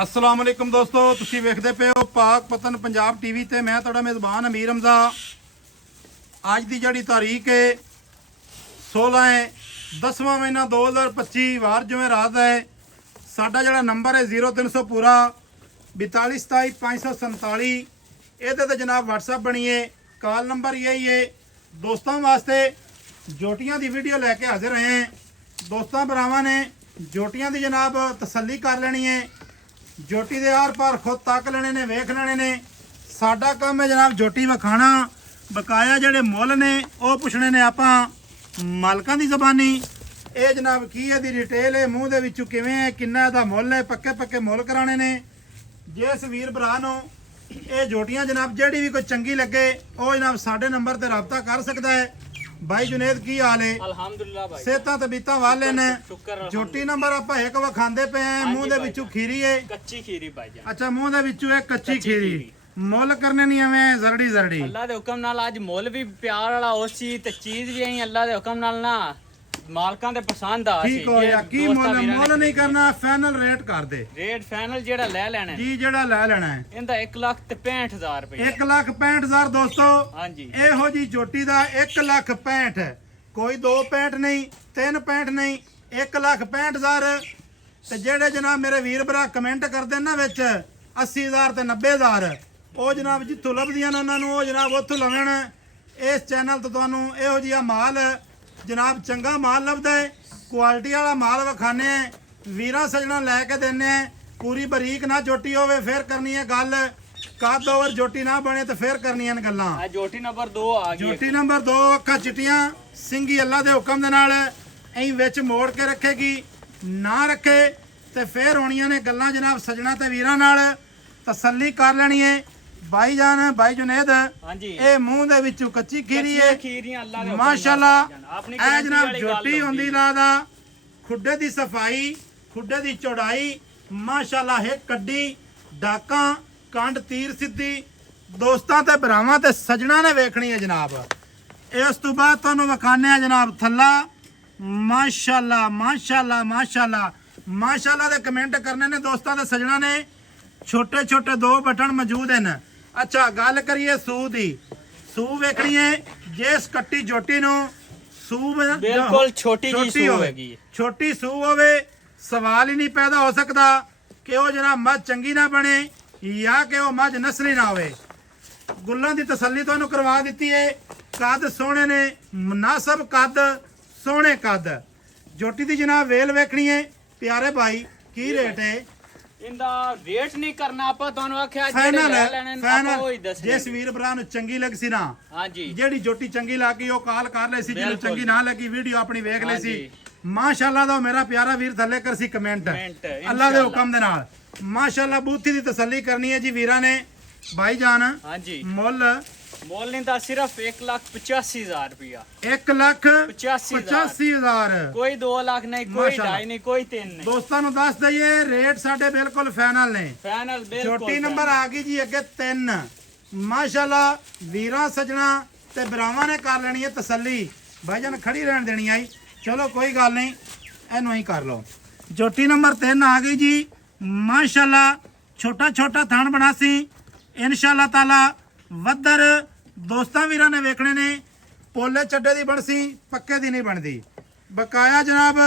अस्सलाम वालेकुम दोस्तों, तुसीं वेखदे पे हो पाक पतन पंजाब टीवी ते मैं तुहाडा मेज़बान अमीर हमजा। अज की जिहड़ी तारीख है 16 है 10वां महीना 2025 वार जिवें रात है। साडा जिहड़ा नंबर है 0300 पूरा 42 27 547 ਇਹਦੇ ਤੇ जनाब WhatsApp बनी है। कॉल नंबर यही है। दोस्तों वास्ते जोटियां की वीडियो लैके हाजिर रहे हैं। दोस्तों भरावां ने जोटियां की जनाब तसल्ली कर लेनी है। जोटी दे आर पार खुद तक लेने ने, वेख लेने ने। साडा काम है जनाब जोटी विखाना, बकाया जेडे मुल ने वो पुछने ने आपां मालकां दी ज़बानी। ये जनाब की है दी रिटेल है, मूँह दे विचों किवें है, किन्ना दा मुल है, पक्के पक्के मुल कराने ने। जिस वीर भरा नूं ये जोटियां जनाब जेड़ी भी कोई चंगी लगे वो जनाब साडे नंबर ते रब्ता कर सकता है। भाई जुनेद की हाल है? अल्हम्दुलिल्लाह भाई, सेहतां तबीयतां वाले ने। शुक्र जोटी नंबर आपां एक विखांदे पे हैं। मूँह दे विचों खीरी है, कच्ची खीरी भाईजान। अच्छा मूँह दे विचों एक कच्ची खीरी। मुल करने नहीं एवें जरड़ी जरड़ी। अल्लाह दे हुक्म नाल अज मुल भी प्यार वाला होसी ते चीज भी आई अल्लाह दे हुक्म नाल ना मालकां दे पसंद आ सी। ठीक हो गया की मुल मुल नहीं करना, फाइनल रेट कर दे। रेट फाइनल जेड़ा ले लेना है जी जेड़ा ले लेना है इंदा 1,65,000 रुपए। 1,65,000 दोस्तों। हां जी, ਇਹੋ ਜੀ ਜੋਟੀ ਦਾ 1,65,000 ਕੋਈ 2,65 ਨਹੀਂ 3,65 ਨਹੀਂ 1,65,000। ਤੇ ਜਿਹੜੇ ਜਨਾਬ ਮੇਰੇ ਵੀਰ ਭਰਾ ਕਮੈਂਟ ਕਰਦੇ ਨੇ ਵਿੱਚ 80,000 ਤੇ 90,000 ਉਹ ਜਨਾਬ ਜਿੱਥੋਂ ਲੱਭਦੀਆਂ ਨੇ ਉਹਨਾਂ ਨੂੰ ਉਹ ਜਨਾਬ ਉੱਥੋਂ ਲਵਣ। ਇਸ ਚੈਨਲ ਤੋਂ ਤੁਹਾਨੂੰ ਇਹੋ ਜਿਹਾ ਮਾਲ ਜਨਾਬ ਚੰਗਾ ਮਾਲ ਲੱਭਦਾ ਹੈ, ਕੁਆਲਿਟੀ ਵਾਲਾ ਮਾਲ ਵਿਖਾਣੇ ਵੀਰਾਂ ਸਜਣਾ ਲੈ ਕੇ ਦਿੰਨੇ। ਪੂਰੀ ਬਰੀਕ ਨਾ ਜੋਟੀ ਹੋਵੇ ਫਿਰ ਕਰਨੀ ਹੈ ਗੱਲ, ਕੱਦ ਓਵਰ ਜੋਟੀ ਨਾ ਬਣੇ ਤੇ ਫਿਰ ਕਰਨੀਆਂ ਨੇ ਗੱਲਾਂ। ਆ ਜੋਟੀ नंबर 2 आ गई। ਜੋਟੀ ਨੰਬਰ 2 ਅੱਖਾਂ ਚਿੱਟੀਆਂ, ਸਿੰਗੀ ਅੱਲਾ ਦੇ ਹੁਕਮ ਦੇ ਨਾਲ ਐਂ ਵਿੱਚ ਮੋੜ ਕੇ ਰੱਖੇਗੀ। ਨਾ ਰੱਖੇ ਤੇ ਫਿਰ ਹੋਣੀਆਂ ਨੇ ਗੱਲਾਂ ਜਨਾਬ ਸਜਣਾ ਤੇ ਵੀਰਾਂ ਨਾਲ। ਤਸੱਲੀ ਕਰ ਲੈਣੀ ਹੈ भाई जान भाई जुनेद। हां जी, ਇਹ ਮੂੰਹ ਦੇ ਵਿੱਚੋਂ ਕੱਚੀ ਖੀਰੀ ਹੈ खीरियां अल्लाह दे हुक्म माशाल्लाह। अपनी ਇਹ ਜਨਾਬ ਜੋਟੀ ਹੁੰਦੀ ਲਾਦਾ ਖੁੱਡੇ ਦੀ ਸਫਾਈ, ਖੁੱਡੇ ਦੀ ਚੌੜਾਈ ਮਾਸ਼ਾਅੱਲਾ ਹੈ ਕੱਡੀ ਡਾਕਾਂ ਕੰਡ ਤੀਰ ਸਿੱਧੀ। ਦੋਸਤਾਂ ਤੇ ਭਰਾਵਾਂ ਤੇ ਸਜਣਾ ਨੇ ਵੇਖਣੀ ਹੈ ਜਨਾਬ। ਇਸ ਤੋਂ ਬਾਅਦ ਤੁਹਾਨੂੰ ਵਿਖਾਣੇ ਆ ਜਨਾਬ ਥੱਲਾ। ਮਾਸ਼ਾਅੱਲਾ ਮਾਸ਼ਾਅੱਲਾ ਮਾਸ਼ਾਅੱਲਾ ਮਾਸ਼ਾਅੱਲਾ ਦੇ ਕਮੈਂਟ ਕਰਨੇ ਨੇ ਦੋਸਤਾਂ ਤੇ ਸਜਣਾ ਨੇ। ਛੋਟੇ ਛੋਟੇ 2 ਬਟਨ ਮੌਜੂਦ ਹਨ। ਅੱਛਾ ਗੱਲ ਕਰੀਏ ਸੂ ਦੀ। ਸੂ ਵੇਖਣੀ ਹੈ ਜਿਸ ਕੱਟੀ ਜੋਟੀ ਨੂੰ ਸੂ बिल्कुल छोटी जी सू हैगी। ਛੋਟੀ ਸੂ ਹੋਵੇ ਸਵਾਲ ਹੀ ਨਹੀਂ ਪੈਦਾ ਹੋ ਸਕਦਾ ਕਿ ਉਹ ਜਨਾਬ ਮੱਝ ਚੰਗੀ ਨਾ ਬਣੇ ਜਾਂ ਕਿ ਉਹ ਮੱਝ ਨਸਲੀ ਨਾ ਹੋਵੇ। ਗੁੱਲਾਂ ਦੀ ਤਸੱਲੀ ਤੁਹਾਨੂੰ ਕਰਵਾ ਦਿੱਤੀ ਹੈ। ਕੱਦ ਸੋਹਣੇ ਨੇ, ਮੁਨਾਸਬ ਕੱਦ, ਸੋਹਣੇ ਕੱਦ। ਜੋਟੀ ਦੀ ਜਨਾਬ ਵੇਲ ਵੇਖਣੀ ਹੈ ਪਿਆਰੇ ਭਾਈ। ਕੀ ਰੇਟ ਹੈ इंदा रेट नहीं करना आपा ਤੁਹਾਨੂੰ ਆਖਿਆ ਜਿਹੜੇ ਫਾਈਨਲ ਲੈ ਲੈਣੇ ਨੇ ਆਪਾਂ ਉਹ ਹੀ ਫਾਈਨਲ? ਦੱਸ ਜਿਸ ਵੀਰ ਭਰਾ ਨੂੰ ਚੰਗੀ ਲੱਗ ਸੀ ਨਾ, ਹਾਂ ਜੀ, ਜਿਹੜੀ ਜੋਟੀ ਚੰਗੀ ਲੱਗੀ ਉਹ ਕਾਲ ਕਰ ਲੈ ਸੀ। ਜਿਹਨੂੰ ਬਿਲਕੁਲ। ਚੰਗੀ ਨਾ ਲੱਗੀ ਵੀਡੀਓ ਆਪਣੀ ਵੇਖ ਲੈ ਸੀ। ਹਾਂਜੀ। ਮਾਸ਼ਾਅੱਲਾ ਦਾ ਮੇਰਾ ਪਿਆਰਾ ਵੀਰ ਥੱਲੇ ਕਰ ਸੀ ਕਮੈਂਟ ਕਮੈਂਟ, ਅੱਲਾ ਦੇ ਹੁਕਮ ਦੇ ਨਾਲ। ਮਾਸ਼ਾਅੱਲਾ ਬੂਥੀ ਦੀ ਤਸੱਲੀ ਕਰਨੀ ਹੈ ਜੀ ਵੀਰਾਂ ਨੇ। ਭਾਈ ਜਾਨ ਹਾਂ ਜੀ, ਮੁੱਲ ਮੁੱਲ ਨਹੀਂ ਤਾਂ ਸਿਰਫ 1,85,000 ਰੁਪਇਆ। 1,85,000 ਕੋਈ 2 ਲੱਖ ਨਹੀਂ, ਕੋਈ ਮਾਸ਼ਾਅੱਲਾ। 2.5 ਨਹੀਂ, ਕੋਈ 3 ਨਹੀਂ। ਦੋਸਤਾਂ ਨੂੰ ਦੱਸ ਦਈਏ ਰੇਟ ਸਾਡੇ ਬਿਲਕੁਲ ਫਾਈਨਲ ਨੇ। ਫਾਈਨਲ ਬਿਲਕੁਲ। ਛੋਟੀ ਨੰਬਰ ਆ ਗਈ ਜੀ ਅੱਗੇ 3। ਮਾਸ਼ਾਅੱਲਾ ਵੀਰਾਂ ਸਜਣਾ ਤੇ ਭਰਾਵਾਂ ਨੇ ਕਰ ਲੈਣੀ ਹੈ ਤਸੱਲੀ। ਭਾਈਜਾਨ ਖੜੀ ਰਹਿਣ ਦੇਣੀ ਆਈ। ਚਲੋ ਕੋਈ ਗੱਲ ਨਹੀਂ, ਇਹਨੂੰ ਹੀ ਕਰ ਲਓ। ਛੋਟੀ ਨੰਬਰ 3 ਆ ਗਈ ਜੀ ਮਾਸ਼ਾਅੱਲਾ। ਛੋਟਾ ਛੋਟਾ ਥਣ ਬਣਾਸੀ ਇਨਸ਼ਾਅੱਲਾ ਤਾਲਾ। ਵੱਦਰ ਦੋਸਤਾਂ ਵੀਰਾਂ ਨੇ ਵੇਖਣੇ ਨੇ। ਪੋਲੇ ਚੱਡੇ ਦੀ ਬਣਸੀ, ਪੱਕੇ ਦੀ ਨਹੀਂ ਬਣਦੀ। ਬਕਾਇਆ ਜਨਾਬ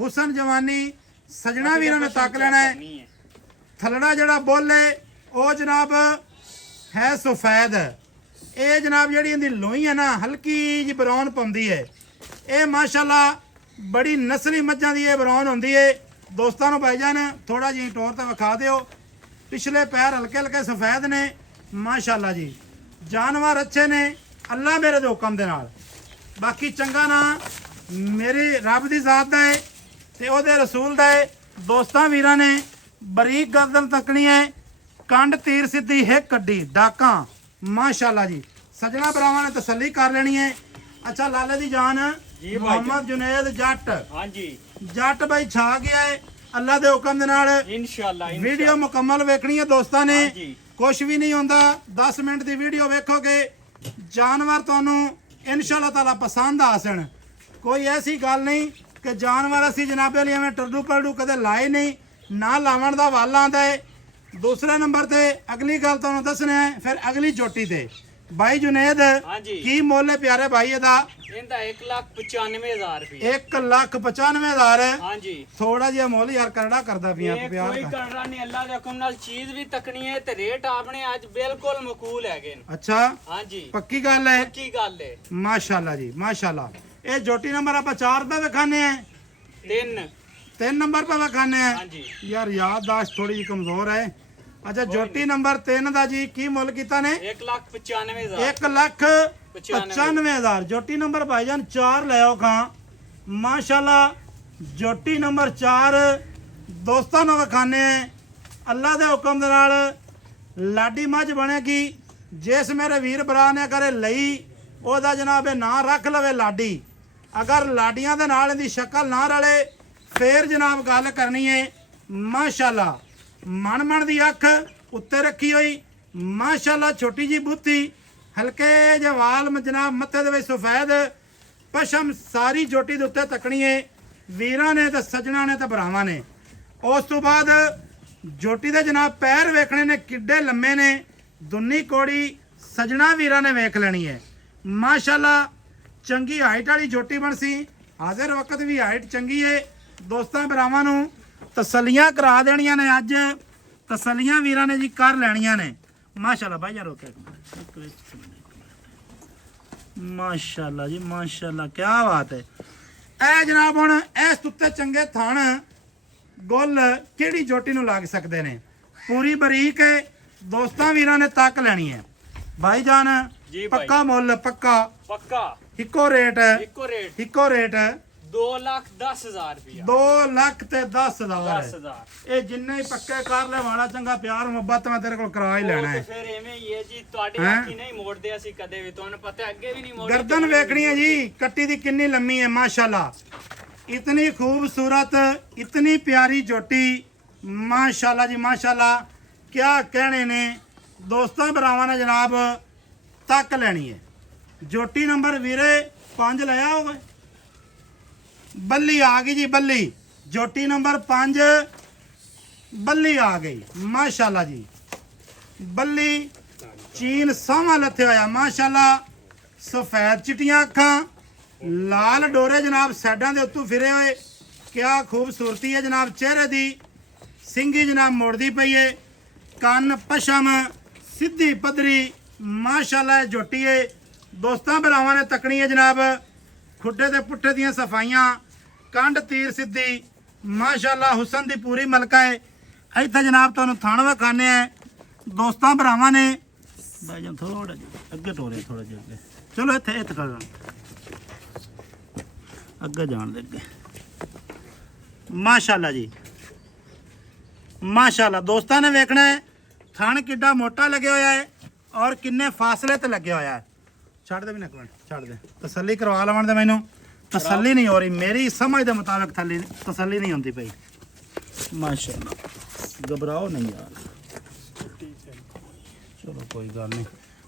ਹੁਸਨ ਜਵਾਨੀ ਸਜਣਾ ਵੀਰਾਂ ਨੇ ਤੱਕ ਲੈਣਾ ਹੈ। ਥੱਲੜਾ ਜਿਹੜਾ ਬੋਲੇ ਉਹ ਜਨਾਬ ਹੈ ਸਫੈਦ। ਇਹ ਜਨਾਬ ਜਿਹੜੀ ਇਹਦੀ ਲੋਈ ਹੈ ਨਾ ਹਲਕੀ ਜਿਹੀ ਬਰਾਊਨ ਪਾਉਂਦੀ ਹੈ। ਇਹ ਮਾਸ਼ਾਅੱਲਾ ਬੜੀ ਨਸਲੀ ਮੱਝਾਂ ਦੀ ਇਹ ਬਰਾਊਨ ਹੁੰਦੀ ਹੈ। ਦੋਸਤਾਂ ਨੂੰ ਭਾਈਜਾਨ ਥੋੜਾ ਜਿਹੀ ਟੋਰ ਤੇ ਵਿਖਾ ਦਿਓ। ਪਿਛਲੇ ਪੈਰ ਹਲਕੇ ਹਲਕੇ ਸਫੈਦ ਨੇ ਮਾਸ਼ਾਅੱਲਾ ਜੀ। ਜਾਨਵਰ ਅੱਛੇ ਨੇ ਅੱਲਾ ਮੇਰੇ ਦੇ ਹੁਕਮ ਦੇ ਨਾਲ। ਬਾਕੀ ਚੰਗਾ ਨਾ ਮੇਰੀ ਰੱਬ ਦੀ ਜ਼ਾਤ ਦਾ ਹੈ ਤੇ ਉਹਦੇ ਰਸੂਲ ਦਾ ਹੈ। ਦੋਸਤਾਂ ਵੀਰਾਂ ਨੇ ਬਰੀਕ ਗਰਦਨ ਤੱਕਣੀ ਹੈ, ਕੰਡ ਤੀਰ ਸਿੱਧੀ ਹਿੱਕ ਕੱਢੀ ਡਾਕਾਂ ਮਾਸ਼ਾਅੱਲਾ ਜੀ। ਸਜਣਾ ਭਰਾਵਾਂ ਨੇ ਤਸੱਲੀ ਕਰ ਲੈਣੀ ਹੈ। ਅੱਛਾ ਲਾਲੇ ਦੀ ਜਾਨ ਜੀ ਮੁਹੰਮਦ ਜੁਨੇਦ ਜੱਟ। ਹਾਂ ਜੀ, ਜੱਟ ਬਾਈ ਛਾ ਗਿਆ ਹੈ ਅੱਲਾ ਦੇ ਹੁਕਮ ਦੇ ਨਾਲ। ਇਨਸ਼ਾਅੱਲਾ ਵੀਡੀਓ ਮੁਕੰਮਲ ਵੇਖਣੀ ਹੈ ਦੋਸਤਾਂ ਨੇ। ਹਾਂ ਜੀ, ਕੁਛ ਵੀ ਨਹੀਂ ਹੁੰਦਾ 10 ਮਿੰਟ ਦੀ ਵੀਡੀਓ ਵੇਖੋਗੇ ਜਾਨਵਰ ਤੁਹਾਨੂੰ ਇਨਸ਼ਾਅੱਲਾ ਤਾਲਾ ਪਸੰਦ ਆ ਸਣ। ਕੋਈ ਐਸੀ ਗੱਲ ਨਹੀਂ ਕਿ ਜਾਨਵਰ ਅਸੀਂ ਜਨਾਬੇ ਲਈ ਐਵੇਂ ਟਰਡੂ ਪਰਡੂ ਕਦੇ ਲਾਏ ਨਹੀਂ, ਨਾ ਲਾਵਣ ਦਾ ਵੱਲ ਆਉਂਦਾ ਹੈ। ਦੂਸਰੇ ਨੰਬਰ ਤੇ ਅਗਲੀ ਗੱਲ ਤੁਹਾਨੂੰ ਦੱਸਣਾ ਹੈ ਫਿਰ ਅਗਲੀ ਝੋਟੀ ਤੇ ਬਾਈ ਜੁਨੇਦ ਹਾਂਜੀ ਕੀ ਮੁੱਲ ਹੈ ਪਿਆਰੇ ਭਾਈ ਇਹਦਾ ਇਹਦਾ 1,95,000 ਰੁਪਏ 1,95,000 ਹਾਂਜੀ ਥੋੜਾ ਜਿਹਾ ਮੁੱਲ ਯਾਰ ਕਰੜਾ ਕਰਦਾ ਪਿਆ ਇਹ ਪਿਆਰ ਕੋਈ ਦਾ। ਕਰਨਾ ਨਹੀਂ ਅੱਲਾ ਦੇ ਹੁਕਮ ਨਾਲ ਚੀਜ਼ ਵੀ ਤਕਣੀ ਹੈ ਤੇ ਰੇਟ ਆਪਣੇ ਅੱਜ ਬਿਲਕੁਲ ਮਕੂਲ ਹੈਗੇ ਨੇ ਅੱਛਾ ਹਾਂਜੀ ਪੱਕੀ ਗੱਲ ਹੈ ਕੀ ਗੱਲ ਹੈ ਮਾਸ਼ਾਅੱਲਾ ਜੀ ਮਾਸ਼ਾਅੱਲਾ ਇਹ ਝੋਟੀ ਨੰਬਰ ਆਪਾਂ 4 ਰੁਪਏ ਵਿਖਾਣੇ ਆ 3 ਨੰਬਰ पे ਵਿਖਾਣੇ ਆ ਹਾਂਜੀ ਯਾਰ ਯਾਦਦਾਸ਼ਤ ਥੋੜੀ ਜਿਹੀ ਕਮਜ਼ੋਰ ਹੈ ਅੱਛਾ ਝੋਟੀ ਨੰਬਰ 3 ਦਾ ਜੀ ਕੀ ਮੁੱਲ ਕੀਤਾ ਨੇ 1,95,000 1,95,000 ਝੋਟੀ ਨੰਬਰ ਭਾਈਜਾਨ 4 ਲੈ ਆਓ ਖਾਂ ਮਾਸ਼ਾਅੱਲਾ ਝੋਟੀ ਨੰਬਰ 4 ਦੋਸਤਾਂ ਨੂੰ ਵਿਖਾਣੇ ਆ ਅੱਲਾ ਦੇ ਹੁਕਮ ਦੇ ਨਾਲ ਲਾਡੀ ਮੱਝ ਬਣੇਗੀ ਜਿਸ ਮੇਰੇ ਵੀਰ ਭਰਾ ਨੇ ਕਰੇ ਲਈ ਉਹਦਾ ਜਨਾਬ ਇਹ ਨਾਂ ਰੱਖ ਲਵੇ ਲਾਡੀ ਅਗਰ ਲਾਡੀਆਂ ਦੇ ਨਾਲ ਇਹਦੀ ਸ਼ਕਲ ਨਾ ਰਲੇ ਫੇਰ ਜਨਾਬ ਗੱਲ ਕਰਨੀ ਹੈ ਮਾਸ਼ਾਅੱਲਾ ਮਣ ਦੀ ਅੱਖ ਉੱਤੇ ਰੱਖੀ ਹੋਈ ਮਾਸ਼ਾਅੱਲਾ ਛੋਟੀ ਜੀ ਬੁੱਤੀ ਹਲਕੇ ਜਿਹੇ ਵਾਲ ਜਨਾਬ ਮੱਥੇ ਦੇ ਵਿੱਚ ਸਫੈਦ ਪਸ਼ਮ ਸਾਰੀ ਝੋਟੀ ਦੇ ਉੱਤੇ ਤੱਕਣੀ ਹੈ ਵੀਰਾਂ ਨੇ ਤੇ ਸੱਜਣਾ ਨੇ ਤੇ ਭਰਾਵਾਂ ਨੇ ਉਸ ਤੋਂ ਬਾਅਦ ਝੋਟੀ ਦੇ ਜਨਾਬ ਪੈਰ ਵੇਖਣੇ ਨੇ ਕਿੱਡੇ ਲੰਮੇ ਨੇ ਦੁੰਨੀ ਕੋੜੀ ਸੱਜਣਾ ਵੀਰਾਂ ਨੇ ਵੇਖ ਲੈਣੀ ਹੈ ਮਾਸ਼ਾਅੱਲਾ ਚੰਗੀ ਹਾਈਟ ਵਾਲੀ ਝੋਟੀ ਬਣ ਸੀ ਹਾਜ਼ਰ ਵਕਤ ਵੀ ਹਾਈਟ ਚੰਗੀ ਹੈ ਦੋਸਤਾਂ ਭਰਾਵਾਂ ਨੂੰ ਤਸੱਲੀਆਂ ਕਰਾ ਦੇਣੀਆਂ ਨੇ ਅੱਜ ਤਸੱਲੀਆਂ ਵੀਰਾਂ ਨੇ ਜੀ ਕਰ ਲੈਣੀਆਂ ਨੇ ਮਾਸ਼ਾਅੱਲਾ ਭਾਈ ਯਾਰ ਓਕੇ ਮਾਸ਼ਾਅੱਲਾ ਜੀ ਮਾਸ਼ਾਅੱਲਾ ਕੀ ਬਾਤ ਹੈ ਇਹ ਜਨਾਬ ਹੁਣ ਇਸ ਉੱਤੇ ਚੰਗੇ ਥਣ ਗੁੱਲ ਕਿਹੜੀ ਝੋਟੀ ਨੂੰ ਲੱਗ ਸਕਦੇ ਨੇ ਪੂਰੀ ਬਰੀਕ ਹੈ ਦੋਸਤਾਂ ਵੀਰਾਂ ਨੇ ਤੱਕ ਲੈਣੀ ਹੈ ਭਾਈ ਜਾਨ ਜੀ ਭਾਈ ਪੱਕਾ ਮੁੱਲ ਪੱਕਾ ਇੱਕੋ ਰੇਟ ਇੱਕੋ ਰੇਟ 2,10,000 ਰੁਪਏ 2,10,000 ਇਹ ਜਿੰਨੇ ਹੀ ਪੱਕੇ ਕਰ ਲੈ ਵਾਲਾ ਚੰਗਾ ਪਿਆਰ ਮੁਹੱਬਤ ਮੈਂ ਤੇਰੇ ਕੋਲ ਕਰਾ ਹੀ ਲੈਣਾ ਹੈ ਫਿਰ ਐਵੇਂ ਹੀ ਹੈ ਜੀ ਤੁਹਾਡੇ ਅੱਖੀ ਨਹੀਂ ਮੋੜਦੇ ਅਸੀਂ ਕਦੇ ਵੀ ਤੁਹਾਨੂੰ ਪਤਾ ਅੱਗੇ ਵੀ ਨਹੀਂ ਮੋੜਦੇ ਗਰਦਨ ਵੇਖਣੀ ਹੈ ਜੀ ਕੱਟੀ ਦੀ ਕਿੰਨੀ ਲੰਮੀ ਹੈ ਮਾਸ਼ਾਅੱਲਾ इतनी खूबसूरत इतनी प्यारी झोटी माशाल्लाह जी माशाल्लाह क्या कहने ने दोस्तों भरावां ने जनाब तक लेनी है झोटी नंबर वीरे 5 लाया होगा बल्ली आ गई जी बल्ली झोटी नंबर 5 बल्ली आ गई माशाल्लाह जी बल्ली चीन सावा लथे होया माशाल्लाह सफेद चिटियां अखां लाल डोरे जनाब साइडों के उत्तों फिरे हुए क्या खूबसूरती है जनाब चेहरे की सिंगी जनाब मुड़ती पई है कन पशम सीधी पदरी माशाल्लाह झोटी है दोस्तों भरावां ने तकनी है जनाब खुडे ते पुट्ठे दियां सफाइयां कंड तीर सीधी माशाल्लाह हुसन की पूरी मलका है इत्थे जनाब तुहानूं थण विखाने हैं दोस्तों भरावां ने भाई जान थोड़ा जिहा अगे टोरे थोड़ा जिहा अगे चलो इत्थे इत्थे कर ਅੱਗੇ ਜਾਣ ਦੇ ਅੱਗੇ ਮਾਸ਼ਾਅੱਲਾ ਜੀ ਮਾਸ਼ਾਅੱਲਾ ਦੋਸਤਾਂ ਨੇ ਵੇਖਣਾ ਹੈ ਥਣ ਕਿੱਡਾ ਮੋਟਾ ਲੱਗਿਆ ਹੋਇਆ ਹੈ ਔਰ ਕਿੰਨੇ ਫਾਸਲੇ ਤੇ ਲੱਗਿਆ ਹੋਇਆ ਹੈ ਛੱਡ ਦੇ ਵੀ ਨਾ ਇੱਕ ਮਿੰਟ ਛੱਡ ਦੇ ਤਸੱਲੀ ਕਰਵਾ ਲਵਣ ਦੇ ਮੈਨੂੰ ਤਸੱਲੀ ਨਹੀਂ ਹੋ ਰਹੀ ਮੇਰੀ ਸਮਝ ਦੇ ਮੁਤਾਬਕ ਤਸੱਲੀ ਨਹੀਂ ਹੁੰਦੀ ਪਈ ਮਾਸ਼ਾਅੱਲਾ ਘਬਰਾਓ ਨਹੀਂ ਯਾਰ ਚਲੋ ਕੋਈ ਗੱਲ ਨਹੀਂ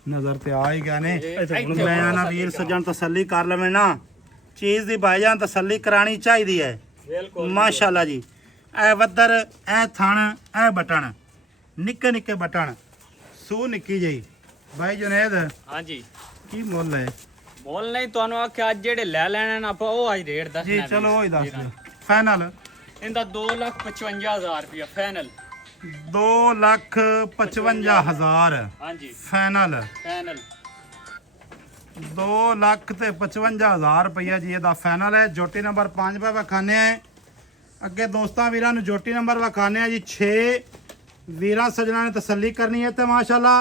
ਨਜ਼ਰ ਤੇ ਆ ਹੀ ਗਿਆ ਨੇ ਮੈਂ ਨਾ ਵੀਰ ਸੱਜਣ ਤਸੱਲੀ ਕਰ ਲਵੇਂ ਨਾ चीज़ की भाईजान तसल्ली करानी चाहिए है माशाल्लाह जी ए वद्दर ए थण ए बटन निक्के निक्के बटन सू निक्की जी भाई जुनेद हाँ जी की मुल है ਮੁੱਲ ਨਹੀਂ ਤੁਹਾਨੂੰ ਆਖਿਆ ਅੱਜ ਜਿਹੜੇ ਲੈ ਲੈਣੇ ਨੇ ਆਪਾਂ ਉਹ ਅੱਜ ਰੇਟ ਦੱਸਣਾ जी चलो वही दस दियो फाइनल ਇਹਦਾ 2,55,000 ਰੁਪਏ ਫਾਈਨਲ 2,55,000 ਹਾਂਜੀ फाइनल ਫਾਈਨਲ 2,55,000 रुपया जी ਇਹਦਾ ਫਾਈਨਲ ਹੈ ਜੋਟੀ ਨੰਬਰ 5 पे ਵਿਖਾਣੇ ਆ ਅੱਗੇ ਦੋਸਤਾਂ ਵੀਰਾਂ ਨੂੰ ਜੋਟੀ ਨੰਬਰ ਵਿਖਾਣੇ ਆ ਜੀ 6 ਵੀਰਾਂ ਸੱਜਣਾ ਨੇ ਤਸੱਲੀ ਕਰਨੀ ਹੈ ਤੇ ਮਾਸ਼ਾਅੱਲਾ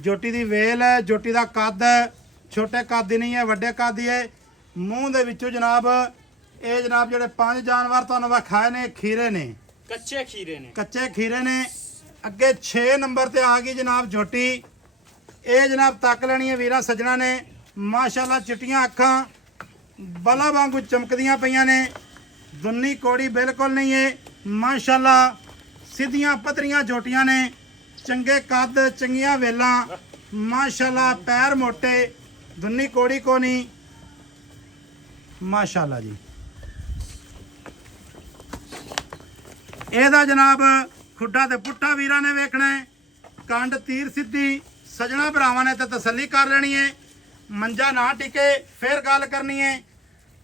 ਜੋਟੀ ਦੀ ਵੇਲ ਹੈ ਜੋਟੀ ਦਾ ਕੱਦ ਹੈ ਛੋਟੇ ਕੱਦ ਦੀ ਨਹੀਂ ਹੈ ਵੱਡੇ ਕੱਦ ਦੀ ਹੈ ਮੂੰਹ ਦੇ ਵਿੱਚੋਂ ਜਨਾਬ ਇਹ ਜਨਾਬ ਜਿਹੜੇ 5 ਜਾਨਵਰ ਤੁਹਾਨੂੰ ਵਿਖਾਏ ਨੇ ਖੀਰੇ ਨੇ ਕੱਚੇ ਖੀਰੇ ਨੇ ਅੱਗੇ 6 ਨੰਬਰ ਤੇ ਆ ਗਈ ਜਨਾਬ ਜੋਟੀ ਇਹ ਜਨਾਬ ਤੱਕ ਲੈਣੀ ਹੈ ਵੀਰਾਂ ਸੱਜਣਾ ਨੇ ਮਾਸ਼ਾਅੱਲਾ ਚਿੱਟੀਆਂ ਅੱਖਾਂ ਬਲਾ ਵਾਂਗੂ ਚਮਕਦੀਆਂ ਪਈਆਂ ਨੇ ਦੁੰਨੀ ਕੋੜੀ ਬਿਲਕੁਲ ਨਹੀਂ ਹੈ ਮਾਸ਼ਾਅੱਲਾ ਸਿੱਧੀਆਂ ਪਤਰੀਆਂ ਜੋਟੀਆਂ ਨੇ ਚੰਗੇ ਕੱਦ ਚੰਗੀਆਂ ਵੇਲਾਂ ਮਾਸ਼ਾਅੱਲਾ ਪੈਰ ਮੋਟੇ ਦੁੰਨੀ ਕੋੜੀ ਕੋ ਨਹੀਂ ਮਾਸ਼ਾਅੱਲਾ ਜੀ ਇਹਦਾ ਜਨਾਬ ਖੁੱਡਾ ਤੇ ਪੁੱਠਾ ਵੀਰਾਂ ਨੇ ਵੇਖਣਾ ਹੈ। ਕੰਡ ਤੀਰ ਸਿੱਧੀ ਸਜਣਾ ਭਰਾਵਾਂ ਨੇ ਤੇ ਤਸੱਲੀ ਕਰ ਲੈਣੀ ਹੈ। ਮੰਜਾ ਨਾ ਟਿਕੇ ਫਿਰ ਗੱਲ ਕਰਨੀ ਹੈ।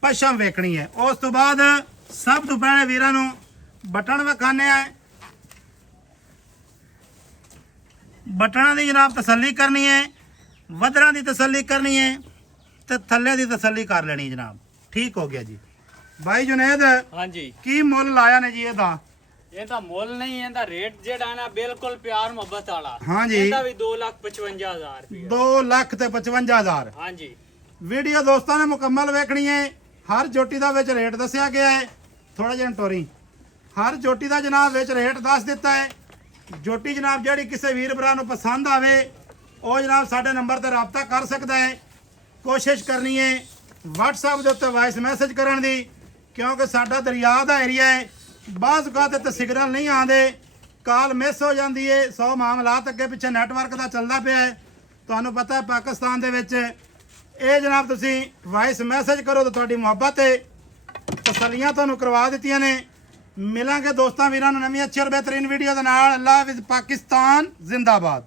ਪਛਮ ਵੇਖਣੀ ਹੈ। ਉਸ ਤੋਂ ਬਾਅਦ ਸਭ ਤੋਂ ਪਹਿਲੇ ਵੀਰਾਂ ਨੂੰ ਬਟਨ ਵਿਖਾਣੇ ਆ। ਬਟਨਾਂ ਦੀ ਜਨਾਬ ਤਸੱਲੀ ਕਰਨੀ ਹੈ, ਵਧਰਾਂ ਦੀ ਤਸੱਲੀ ਕਰਨੀ ਹੈ ਤੇ ਥੱਲੇ ਦੀ ਤਸੱਲੀ ਕਰ ਲੈਣੀ ਜਨਾਬ। ਠੀਕ ਹੋ ਗਿਆ ਜੀ। ਬਾਈ ਜੁਨੇਦ ਹਾਂਜੀ ਕੀ ਮੁੱਲ ਲਾਇਆ ਨੇ ਜੀ ਇਹਦਾ? ਇਹਦਾ ਮੁੱਲ ਨਹੀਂ, ਇਹਦਾ ਰੇਟ ਜਿਹੜਾ ਨਾ ਬਿਲਕੁਲ ਪਿਆਰ ਮੁਹੱਬਤ ਵਾਲਾ। ਹਾਂਜੀ ਇਹਦਾ ਵੀ 2,55,000 ਰੁਪਏ। 2,55,000। ਹਾਂਜੀ ਵੀਡੀਓ ਦੋਸਤਾਂ ਨੇ ਮੁਕੰਮਲ ਵੇਖਣੀ ਹੈ। ਹਰ ਜੋਟੀ ਦਾ ਵਿੱਚ ਰੇਟ ਦੱਸਿਆ ਗਿਆ ਹੈ। ਥੋੜਾ ਜਿਹਾ ਟੋਰੀ ਹਰ ਜੋਟੀ ਦਾ ਜਨਾਬ ਵਿੱਚ ਰੇਟ ਦੱਸ ਦਿੱਤਾ ਹੈ। ਜੋਟੀ ਜਨਾਬ ਜਿਹੜੀ ਕਿਸੇ ਵੀਰ ਭਰਾ ਨੂੰ ਪਸੰਦ ਆਵੇ ਉਹ ਜਨਾਬ ਸਾਡੇ ਨੰਬਰ ਤੇ ਰਾਬਤਾ ਕਰ ਸਕਦਾ ਹੈ। ਕੋਸ਼ਿਸ਼ ਕਰਨੀ ਹੈ WhatsApp ਦੇ ਉੱਤੇ ਵਾਇਸ ਮੈਸੇਜ ਕਰਨ ਦੀ, ਕਿਉਂਕਿ ਸਾਡਾ ਦਰਿਆ ਦਾ ਏਰੀਆ ਹੈ। ਬਾਜ਼ ਔਕਾਤ ਤੇ ਸਿਗਨਲ ਨਹੀਂ ਆਉਂਦੇ, ਕਾਲ ਮਿਸ ਹੋ ਜਾਂਦੀ ਹੈ। 100 ਮਾਮਲਾਤ ਅੱਗੇ ਪਿੱਛੇ ਨੈਟਵਰਕ ਦਾ ਚੱਲਦਾ ਪਿਆ ਹੈ। ਤੁਹਾਨੂੰ ਪਤਾ ਹੈ ਪਾਕਿਸਤਾਨ ਦੇ ਵਿੱਚ ਇਹ ਜਨਾਬ ਤੁਸੀਂ ਵਾਇਸ ਮੈਸੇਜ ਕਰੋ ਤਾਂ ਤੁਹਾਡੀ ਮੁਹੱਬਤ ਤੇ ਤਸੱਲੀਆਂ ਤੁਹਾਨੂੰ ਕਰਵਾ ਦਿੱਤੀਆਂ ਨੇ। ਮਿਲਾਂਗੇ ਦੋਸਤਾਂ ਵੀਰਾਂ ਨੂੰ ਨਵੀਂ ਅੱਛੀ ਔਰ ਬਿਹਤਰੀਨ ਵੀਡੀਓ ਦੇ ਨਾਲ। ਅੱਲਾਹ ਹਾਫਿਜ਼। ਪਾਕਿਸਤਾਨ ਜ਼ਿੰਦਾਬਾਦ।